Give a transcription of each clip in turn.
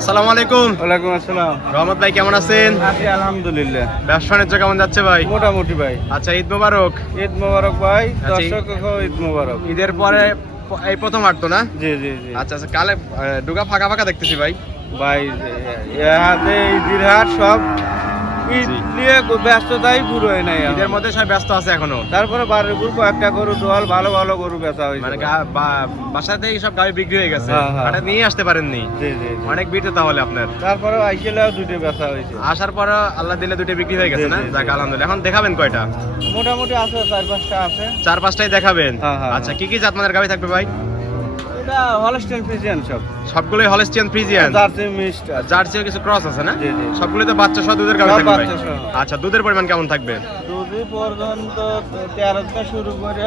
আসসালামু আলাইকুম। ওয়ালাইকুম আসসালাম। রহমত ভাই কেমন আছেন? আছি আলহামদুলিল্লাহ। ব্যবসা বাণিজ্য কেমন যাচ্ছে ভাই? মোটামুটি ভাই। আচ্ছা, ঈদ মোবারক। ঈদ মোবারক ভাই। আচ্ছা, দর্শককেও ঈদ মোবারক। ঈদের পরে এই প্রথম হাট তো না? জি জি জি। আচ্ছা আচ্ছা, কালে ডুগা ফাঁকা ফাঁকা দেখতেছি ভাই। ভাই হাতে ঈদের হাট সব ঈদ জি। নিয়ে ব্যস্ততাই পুরো হয় নাই এখন। ঈদের মধ্যে সবাই ব্যস্ত আছে এখনো। তারপরে বাড়ির উপর কয়েকটা গরু দোয়াল ভালো ভালো গরু বেচা হয়েছে। মানে বাসাতেই সব গাড়ি বিক্রি হয়ে গেছে, হ্যাঁ, হ্যাঁ। হাটে নিয়ে আসতে পারেননি। জি জি জি। অনেক বিটে তাহলে আপনার তারপরে আইসেলেও দুটো বেচা হয়েছে। আসার পর আল্লাহ দিলে দুটো বিক্রি হয়ে গেছে জি, না? জি, জি। যাক আলহামদুলিল্লাহ। এখন দেখাবেন কয়টা? মোটামুটি আছে 4-5টা আছে। 4-5টাই দেখাবেন। হ্যাঁ, হ্যাঁ, আচ্ছা, হ্যাঁ। কি কি জাতমানের গাড়ি থাকবে ভাই? এটা হলস্টেইন ফ্রিজিয়ান সব। সবগুলোই হলস্টিয়ান ফ্রিজিয়ান। জার্সি মিক্সড আছে। জার্সিও কিছু ক্রস আছে না? জি, জি। সবগুলো তো বাচ্চা সহ দুধের গাড়ি সব থাকবে ভাই? বাচ্চা সহ। আচ্ছা, দুধের পরিমাণ কেমন থাকবে? দুধই পর্যন্ত 13 থেকে শুরু করে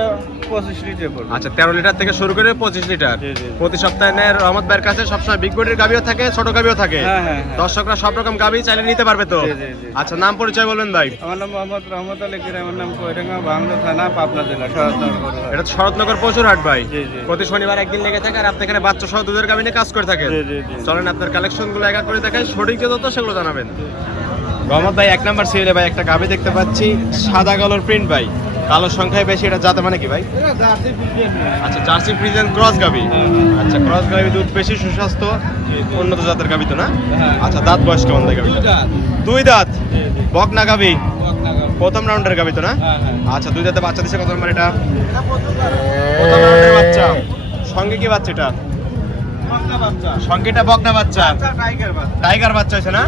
25 লিটার পর্যন্ত। আচ্ছা, 13 লিটার থেকে শুরু করে 25 লিটার। জি, জি। প্রতি সপ্তাহে নেয় রহমত ভাইয়ের কাছে সবসময় বিগ বডির গাভিও থাকে, ছোট গাভিও থাকে। হ্যাঁ, হ্যাঁ, হ্যাঁ। দর্শকরা সব রকম গাভি চাইলে নিতে পারবে তো? জি, জি, জি। আচ্ছা, নাম পরিচয় বলবেন ভাই। আমার নাম মোহাম্মদ রহমত আলী গ্রামের নাম কইরাঙ্গা, ভাঙড়া থানা, পাবনা জেলা, শরৎনগর। এটা শরৎনগর পশুরহাট ভাই। জি, জি। প্রতি শনিবার একদিন লেগে থাকে আর আপনি এখানে বাচ্চা সহ দুধের গাভি নিয়ে কাজ করে থাকেন। জি, জি, জি। চলেন আপনার কালেকশন গুলো একা করে দেখাই, সঠিক যত সেগুলো জানাবেন। রহমত ভাই, 1 নাম্বার সিরিয়ালে ভাই একটা গাভি দেখতে পাচ্ছি, সাদা কালোর প্রিন্ট ভাই, কালো সংখ্যায় বেশি। এটা জাতে মানে কি ভাই? এটা জার্সি ফ্রিজিয়ান। আচ্ছা, জার্সি ফ্রিজিয়ান ক্রস গাভি। আচ্ছা, ক্রস গাভি, দুধ বেশি, সুস্বাস্থ্য, উন্নত জাতের গাভি তো না? হ্যাঁ। আচ্ছা, দাঁত বয়স কেমন দেয় গাভি? দুই দাঁত। জি, জি। বকনা গাভি, বকনাগার। প্রথম রাউন্ডের গাভি তো না? হ্যাঁ, হ্যাঁ। আচ্ছা, দুই দাঁতে বাচ্চা দিছে কত নম্বর এটা? এটা প্রথমবার। প্রথম রাউন্ডের বাচ্চা। সঙ্গে কি বাচ্চা এটা? বকনা বাচ্চা। সঙ্গেটা বকনা বাচ্চা। বাচ্চা টাইগার বাচ্চা। টাইগার বাচ্চা হয়েছে না?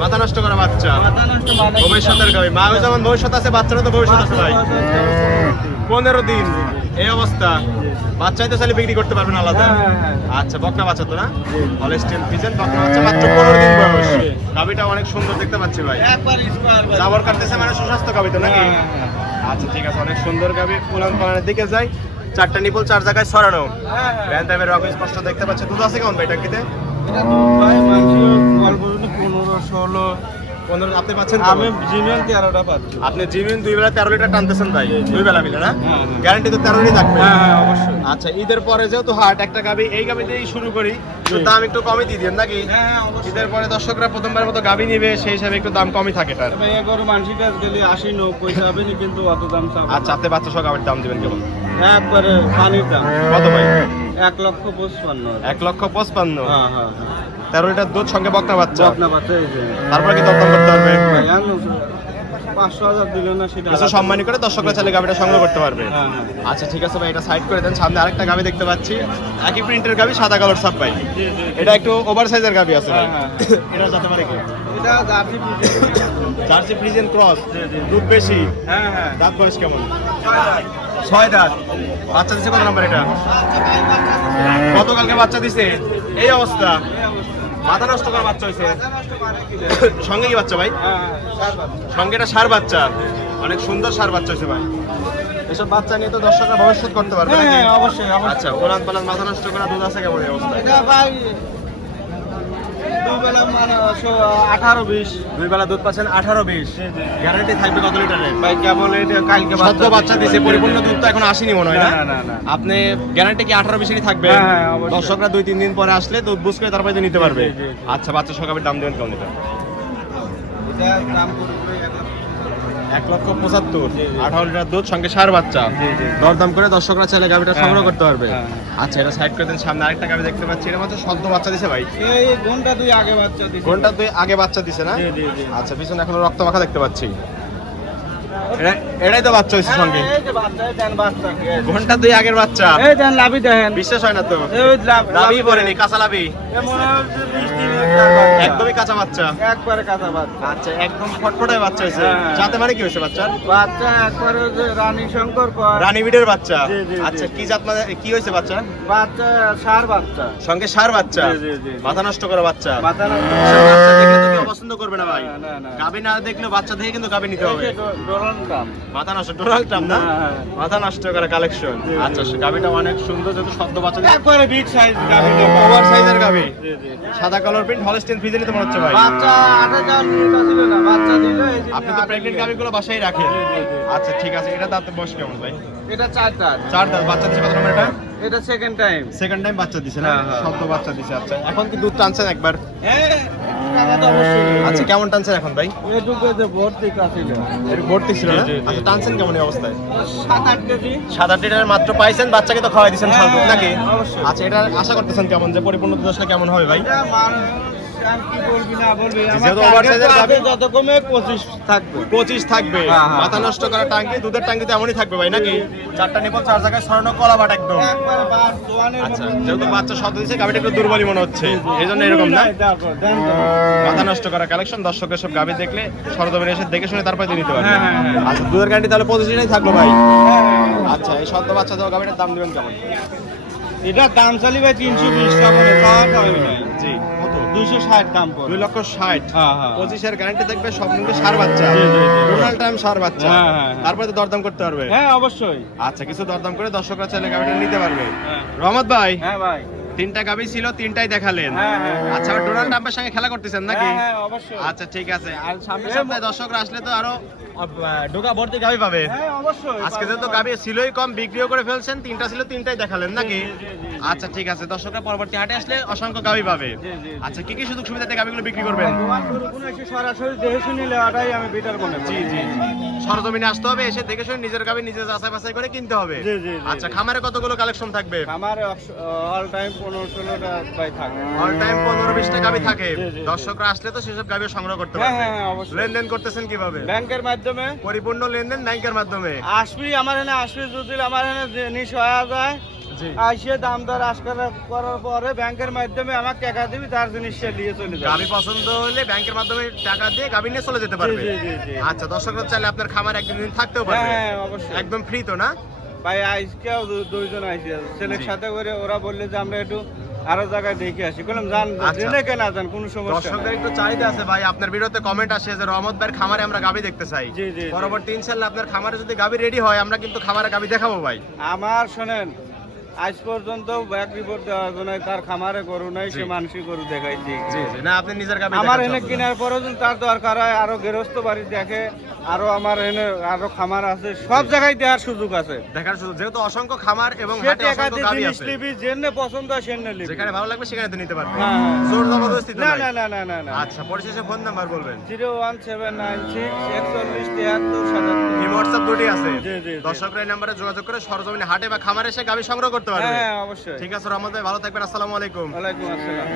মাথা নষ্ট করা বাচ্চা। মাথা নষ্ট মানে কি? ভবিষ্যতের গাভি। মা যেমন ভবিষ্যৎ আছে, বাচ্চারও তো ভবিষ্যৎ আছে ভাই। 15 দিন এই অবস্থা। বাচ্চাই তো চাইলে বিক্রি করতে পারবেন আলাদা। হ্যাঁ, হ্যাঁ, হ্যাঁ। আচ্ছা, বকনা বাচ্চা তো না? জি। হলস্টিয়ান ফ্রিজিয়ান বকনা বাচ্চা, মাত্র 15 দিন বয়স। জি। গাভিটা অনেক সুন্দর দেখতে পাচ্ছি ভাই। একবার স্কয়ার ভাই। জাবর কাটতেছে মানে সুস্বাস্থ্য গাভি তো নাকি? হ্যাঁ, হ্যাঁ। আচ্ছা, ঠিক আছে, অনেক সুন্দর গাভি। উলান পালানের দিকে যাই, 4টা নিপল 4 জায়গায় ছড়ানো। হ্যাঁ, হ্যাঁ। ব্যান টাইপের রক স্পষ্ট দেখতে পাচ্ছি। দুধ আছে কেমন ভাই টাকিতে? এটা দুধ ভাই মাংস অল্প জন্য 15-16। 15 আপনি পাচ্ছেন তো? আমি জিনিয়ান 13টা পাচ্ছি। আপনি জিমিন 2 বেলা 13 লিটার টানতেছেন ভাই? 2 বেলা মিলে না? হ্যাঁ, হ্যাঁ। গ্যারান্টি তো 13ই থাকবে। হ্যাঁ, হ্যাঁ, অবশ্যই। আচ্ছা, ঈদের পরে যেহেতু হাট, একটা গাবি, এই গাবি দিয়েই শুরু করি, তো জি। দাম একটু কমই দিয়ে দেন নাকি? হ্যাঁ, হ্যাঁ, অবশ্যই। ঈদের পরে দর্শকরা প্রথমবার মতো গাবি নিবে, সেই হিসাবে একটু দাম কমই থাকে তার। তবে এ গরু মানসিক গেলে 80-90 চাবে না, কিন্তু অত দাম চাবে না। আচ্ছা, আপনি বাচ্চা সহ গাবির দাম দিবেন কেমন? একবারে পানির দাম। কত ভাই? 1,55,000। 1,55,000। হ্যাঁ, হ্যাঁ, হ্যাঁ। 13 লিটার দুধ, সঙ্গে বকনা বাচ্চা। বকনা বাচ্চা এই যে। তারপরে কি দরদাম করতে পারবে? ভাই, আমি 500,000 দিলে না সেটা কিছু আলাদা। সম্মানী করে দর্শকরা চাইলে গাবিটা সংগ্রহ করতে পারবে। হ্যাঁ, হ্যাঁ। আচ্ছা, ঠিক আছে ভাই, এটা সাইড করে দেন। সামনে আরেকটা গাবি দেখতে পাচ্ছি, একই প্রিন্টের গাবি, সাদা কালার সাপ ভাই। জি, জি। এটা একটু ওভার সাইজের গাবি আছে ভাই। হ্যাঁ, হ্যাঁ। এটা যাতে পারে কি? এটা Jersey Friesian. Jersey Friesian cross, জি, জি। দুধ বেশি, হ্যাঁ, হ্যাঁ। দাঁত বয়স কেমন? 6 দাঁত। বাচ্চা দিছে কত নাম্বার এটা? গতকালকে বাচ্চা দিছে, এই অবস্থা। মাথা নষ্ট করা বাচ্চা হয়েছে। সঙ্গে কি বাচ্চা ভাই? সঙ্গে এটা ষাঁড় বাচ্চা, অনেক সুন্দর ষাঁড় বাচ্চা হয়েছে ভাই। এসব বাচ্চা নিয়ে তো দর্শকরা ভবিষ্যৎ করতে পারবে নাকি? হ্যাঁ, অবশ্যই, অবশ্যই। আচ্ছা, ওলান পালান মাথা নষ্ট করা দুধ আছে কেমন এই অবস্থা? এটা ভাই দুবেলা মানে 18-20। 2 বেলা দুধ পাচ্ছেন 18-20। জি, জি। গ্যারান্টি থাকবে কত লিটারের? ভাই কেবল এটা কালকে সদ্য বাচ্চা দিছে, পরিপূর্ণ দুধ তো এখন আসেনি মনে হয় না? না, না, না। আপনি গ্যারান্টি কি 18-20 থাকবে? হ্যাঁ, হ্যাঁ, অবশ্যই। দর্শকরা 2-3 দিন পরে আসলে দুধ বুঝ করে তারপরে তো নিতে পারবে। জি, জি, জি। আচ্ছা, বাচ্চা সকাবের দাম দেবেন কেমন এটা? এটা দাম করবে 1,75,000। জি, জি। 18 লিটার দুধ, সঙ্গে ষাঁড় বাচ্চা। জি, জি। দরদাম করে দর্শকরা চাইলে গাভিটা হ্যাঁ, সংগ্রহ করতে পারবে। হ্যাঁ। আচ্ছা, এটা সাইড করে দেন। সামনে আরেকটা গাভি দেখতে পাচ্ছি, এটা মাত্র সদ্য বাচ্চা দিছে ভাই। এই ঘন্টা 2 আগে বাচ্চা দিছে। ঘন্টা 2 আগে বাচ্চা দিছে না? জি, জি, জি। আচ্ছা, পিছনে এখনো রক্ত মাখা দেখতে পাচ্ছি। এটাই তো বাচ্চা হয়েছে সঙ্গে। এই যে বাচ্চা, এই দেন বাচ্চা। ঘন্টা 2 আগের বাচ্চা। এই দেন লাভি দেখেন। বিশ্বাস হয় না তো? এই লাভই লাভি পড়েনি, কাঁচা লাভি। মনে হচ্ছে 20 দিনের বাচ্চা। একদমই কাঁচা বাচ্চা। একবারে কাঁচা বাচ্চা। আচ্ছা, একদম ফটফটায় বাচ্চা হয়েছে। হ্যাঁ। যাতে মানে কি হয়েছে বাচ্চার? বাচ্চা একবারে যে রানী শঙ্কর কয়। রানী বিডের বাচ্চা। জি, জি, জি। আচ্ছা, কি জাত মানে কি হয়েছে বাচ্চা? বাচ্চা ষাঁড় বাচ্চা। সঙ্গে ষাঁড় বাচ্চা। জি, জি, জি। মাথা নষ্ট করা বাচ্চা। মাথা নষ্ট। এসব বাচ্চা দেখলে তো কেউ পছন্দ করবে না ভাই। না, না, না। গাভী না দেখলে বাচ্চা দেখে কিন্তু গাভী নিতে হবে। এই যে ডোনাল্ড ট্রাম্প। মাথা নষ্ট, ডোনাল্ড ট্রাম্প না? হ্যাঁ। মাথা নষ্ট করা কালেকশন। জি, জি। আচ্ছা, গাভীটা অনেক সুন্দর, যেহেতু সদ্য বাচ্চা দিছে। একবারে বিগ সাইজ গাভী। ওভার সাইজের গাভী, জি, জি। সাদা কালার প্রিন্ট, হলস্টিয়ান ফ্রিজিয়ান তো মনে হচ্ছে ভাই। বাচ্চা আটে যাওয়ার নিয়ত ছিল না, বাচ্চা দিল এই যে আপনি তো প্রেগনেন্ট গাভীগুলো বাসায় রাখেন। জি, জি, জি। আচ্ছা, ঠিক আছে, এটা দাঁতের বয়স কেমন ভাই? এটা 4 দাঁত। 4 দাঁত। বাচ্চা দিছে কত নম্বর এটা? এটা সেকেন্ড টাইম। সেকেন্ড টাইম বাচ্চা দিছে না? হ্যাঁ, হ্যাঁ। সদ্য বাচ্চা দিছে। আচ্ছা এখন কি দুধ টানছেন একবার? হ্যাঁ টাকা তো অবশ্যই। আচ্ছা কেমন টানছেন এখন ভাই? এটুকু যে ভর্তি কাছিল। এর ভর্তি ছিল না? জি, জি, জি। আচ্ছা টানছেন কেমন এই অবস্থায়? 7-8 কেজি। 7-8 লিটার মাত্র পাইছেন, বাচ্চাকে তো খাওয়াই দিয়েছেন স্বল্প হ্যাঁ, নাকি? অবশ্যই। আচ্ছা এটা আশা করতেছেন কেমন যে পরিপূর্ণ দুধ আসলে কেমন হবে ভাই? এটা মানুষ আর কি বলবি না বলবি, আমার যেহেতু টার্গেট oversize-এর তো আছে গাভী- যত কমে 25 থাকবে। 25 থাকবে। হ্যাঁ, হ্যাঁ। মাথা নষ্ট করা টাঙ্কি, দুধের টাঙ্কি তো এমনই থাকবে ভাই নাকি? চারটা নিপল, 4 জায়গায় ছড়ানো কলা বাট একদম। একবার বার দোয়ানের আচ্ছা মতো। যেহেতু বাচ্চা শব্দ দিচ্ছে গাভিটা একটু দুর্বলই মনে হচ্ছে, এই জন্য এরকম না? তারপর দেন তো। মাথা নষ্ট করা কালেকশন। দর্শকের সব গাভি দেখলে সরজমিনে এসে দেখে শুনে তারপরে দিয়ে নিতে পারবে। হ্যাঁ, হ্যাঁ, হ্যাঁ। আচ্ছা দুধের গ্যারান্টি তাহলে 25 লিটারই থাকলো ভাই। হ্যাঁ, আচ্ছা এই সদ্য বাচ্চা দেওয়া গাভিটার দাম দিবেন কেমন? এটা দাম চালি ভাই 320 টাকা করে, খাওয়া খাওয়াই নাই। জি কত? 260 দাম পড়ে। 2,60,000। হ্যাঁ, হ্যাঁ। 25 গ্যারান্টি থাকবে, সব কিন্তু সার বাচ্চা। জি, জি, জি। টোটাল টাইম সার বাচ্চা। হ্যাঁ, হ্যাঁ, হ্যাঁ। তারপরে তো দরদাম করতে পারবে। হ্যাঁ অবশ্যই। আচ্ছা কিছু দরদাম করে দর্শকরা চাইলে গাভিটা নিতে পারবে। হ্যাঁ। রহমত ভাই হ্যাঁ ভাই। 3টা গাভি ছিল, 3টাই দেখালেন। হ্যাঁ, হ্যাঁ। আচ্ছা আবার ডোনাল্ড ট্রাম্পের সঙ্গে খেলা করতেছেন নাকি? হ্যাঁ, হ্যাঁ, অবশ্যই। আচ্ছা ঠিক আছে। আর সামনের সপ্তাহে দর্শকরা আসলে তো আরো ঢোকা ভর্তি গাভি পাবে। হ্যাঁ অবশ্যই। আজকে তো গাভি ছিলই কম, বিক্রিও করে ফেলছেন, 3টা ছিল 3টাই দেখালেন নাকি? জি, জি, জি, জি। আচ্ছা ঠিক আছে, দর্শকরা পরবর্তী হাটে আসলে অসংখ্য গাভি পাবে। জি, জি, জি। আচ্ছা কি কি সুযোগ সুবিধাতে গাভিগুলো বিক্রি করবেন? দোয়ান গরু কোনো এসে সরাসরি দেখে শুনে নেওয়াটাই আমি বেটার মনে করি। জি জি সরজমিনে আসতে হবে, এসে দেখে শুনে নিজের গাভি নিজে যাচাই বাছাই করে কিনতে হবে। জি, জি, জি, আচ্ছা জি। খামারে কতগুলো কালেকশন থাকবে? আমার অল টাইম 15-16টা ভাই থাকে। অল টাইম 15-20টা গাভি থাকে। জি, জি, জি। দর্শকরা আসলে তো সেসব গাভি সংগ্রহ করতে হ্যাঁ, পারবে। হ্যাঁ, হ্যাঁ, অবশ্যই। লেনদেন করতেছেন কিভাবে? ব্যাংকের মাধ্যমে পরিপূর্ণ লেনদেন ব্যাংকের মাধ্যমে। আসবি আমার এখানে আসবি, যদি আমার এখানে জিনিস হয়ে যায় জি আসিয়ে দাম দর আজকাল করার পরে ব্যাংকের মাধ্যমে আমাকে টাকা দিবি, তার জিনিস সে নিয়ে চলে যাবে। গাভি পছন্দ হলে ব্যাংকের মাধ্যমে টাকা দিয়ে গাভি নিয়ে চলে যেতে পারবে। জি, জি, জি। আচ্ছা দর্শকরা চাইলে আপনার খামার একদিন দুদিন থাকতেও পারবে। হ্যাঁ, অবশ্যই। একদম ফ্রি তো না? ভাই আজকেও দুইজন আইছে ছেলের জি। সাথে করে, ওরা বললে যে আমরা একটু আরো জায়গায় দেখে আসি, বললাম জান আচ্ছা। জেনে কেনা যান, কোনো সমস্যা দর্শকদের নেই। একটু চাহিদা আছে ভাই, আপনার ভিডিওতে কমেন্ট আসে যে রহমত ভাইয়ের খামারে আমরা গাভি দেখতে চাই। জি, জি, জি। পরবর্তী ইনশাআল্লাহ আপনার খামারে যদি গাভি রেডি হয় আমরা কিন্তু খামারে গাভি দেখাবো ভাই। আমার শোনেন, আজ পর্যন্ত ব্যাক রিপোর্ট দেওয়ার জন্য তার খামারে গরু নাই, সে জি। মানসিক গরু দেখাইছি। জি জি না আপনি নিজের গাভি আমার দেখাচ্ছেন এনে আপনাদের। কেনার পরেও যদি তার দরকার হয়, আরো গৃহস্থ বাড়ি দেখে, আরো আমার এনে আরো খামার আছে, সব জায়গায় দেওয়ার সুযোগ আছে। দেখার শুধু যেহেতু অসংখ্য খামার এবং সে হাটে টাকা অসংখ্য দিয়ে গাভি জিনিস আছে, নিবি, যেনে পছন্দ হয় সেনে নিবি। যেখানে ভালো লাগবে সেখানে তো নিতে পারবে। হ্যাঁ, হ্যাঁ। জোর জবরদস্তি তো না, নাই। না, না, না, না, না। আচ্ছা পরিশেষে ফোন নাম্বার বলবেন। 01796417377। এই হোয়াটসঅ্যাপ দুটি আছে। জি, জি, জি। দর্শকরা এই নাম্বারে যোগাযোগ করে সরজমিনে হাটে বা খামারে এসে গাভি সংগ্রহ করতে পারবে। হ্যাঁ, অবশ্যই। ঠিক আছে রহমত ভাই ভালো থাকবেন, আসসালামু আলাইকুম। ওয়ালাইকুম আসসালাম।